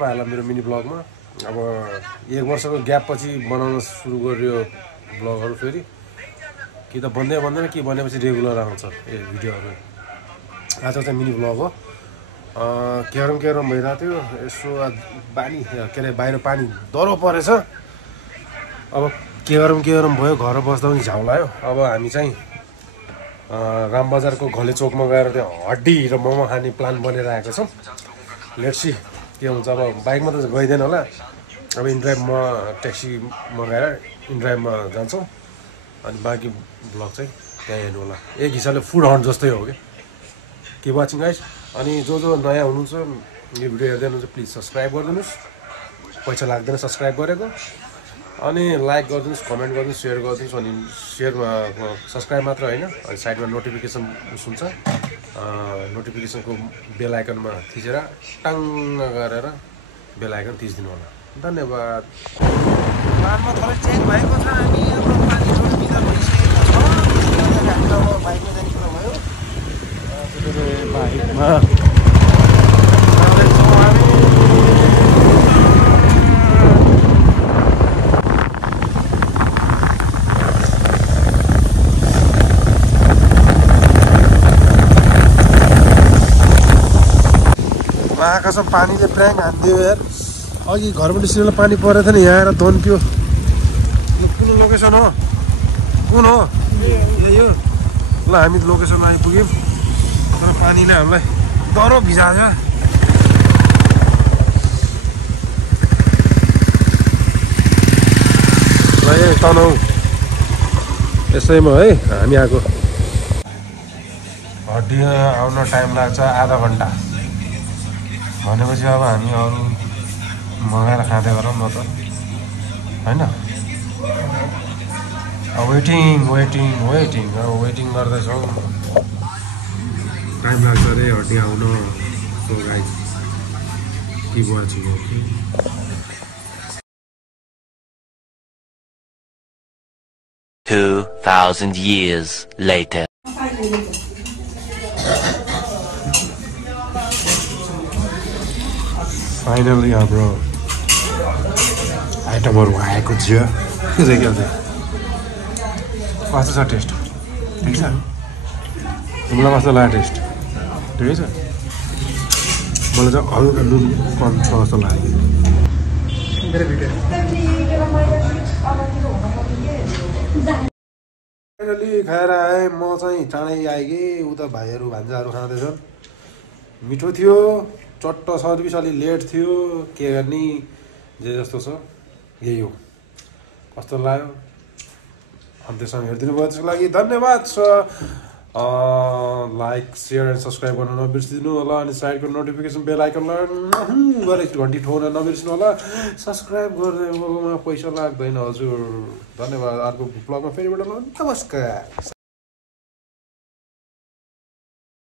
तपाईहरुलाई मेरो मिनी ब्लगमा। अब 1 वर्षको ग्याप पछि बनाउन सुरु गर्यो ब्लगहरु फेरि कि त भन्दैन कि भनेपछि रेगुलर आउँछ यो भिडियोहरु। आज चाहिँ मिनी ब्लग हो। केरम भइरा थियो यसो बानी के रे बाहिर पानी डरो परेछ। अब केरम भयो घर बस्दा पनि झ्याउ लाग्यो। अब हामी चाहिँ रामबजारको घले चोकमा गएर त्यो हड्डी र मोमो खाने प्लान बनिरहेको छौं। लेट्स सी के हुन्छ। अब बाइकमा त गइदैन होला। अब इनड्राइभमा ट्याक्सी मगाएर इनड्राइभमा जान्छौं अनि बाँकी ब्लग चाहिँ त्यहाँ हेर्नु होला। एक हिसाबले फुड हन्ट जस्तै हो के। Keep watching guys. अनि जो नयाँ हुनुहुन्छ यो भिडियो हेर्दै हुनुहुन्छ प्लिज सब्स्क्राइब गरिदिनुस्। पैसा लाग्दैन सब्स्क्राइब गरेको। अनि लाइक गरिदिनुस्, कमेन्ट गरिदिनुस्, शेयर गरिदिनुस्। अनि शेयरमा सब्स्क्राइब मात्र हैन अनि साइडमा नोटिफिकेसन हुन्छ। नोटिफिकेसनको बेल आइकनमा थिचेर टङ्ग गरेर बेल आइकन थिचिदिनु होला। धन्यवाद। प्लानमा थोरै चेन्ज भएको छ। हामी अब पानी थोरै बिदा भइसकेको छ। त्यसले अब बाइकमा जाने कुरा भयो। बाइकमा आकाश पानीले प्र्याङ हान्दियो यार। अघि घरबाट निस्किनुलाई पानी परेको थियो नि यहाँ आएर धन्क्यो। कुन लोकेसन हो? कुन हो? यो ल हामी लोकेसनमा आइपुग्यौँ तर पानीले हामीलाई डह्रो भिजाछ। ल ए तनहुँ यसैमा है हामी आएको। हड्डी आउन टाइम लाग्छ आधा घन्टा भनेपछि अब हामी अरू मगाएर खाँदै गरौँ न त हैन। वेटिङ गर्दैछौँ। टाइम लाग्छ अरे हड्डी आउन। So guys keep watching. 2000 years later. Finally हाम्रो आइटमहरू आएको छ। के चाहिँ के कस्तो छ टेस्ट? ठिक छ? तिमीलाई कस्तो लाग्यो टेस्ट? ठिकै छ? मलाई चाहिँ हल्का नुन कम छ जस्तो लाग्यो। फाइनली खाएर आएँ। म चाहिँ चाँडै आएँ। उता भाइहरू भान्जाहरू खाँदैछन्। मिठो थियो। चट्ट सर्भिस अलि लेट थियो। के गर्ने जे जस्तो छ यही हो। कस्तो लाग्यो अन्त्यसम्म हेरिदिनु भयो त्यसको लागि धन्यवाद छ। लाइक शेयर एन्ड सब्स्क्राइब गर्न नबिर्सिदिनु होला। अनि साइडको नोटिफिकेसन बेल आइकनलाई गरेर घन्टी ठोक्न नबिर्सिनु होला। सब्स्क्राइब गर्दैमा पैसा लाग्दैन हजुर। धन्यवाद। अर्को ब्लगमा फेरि भेटौँ। नमस्कार।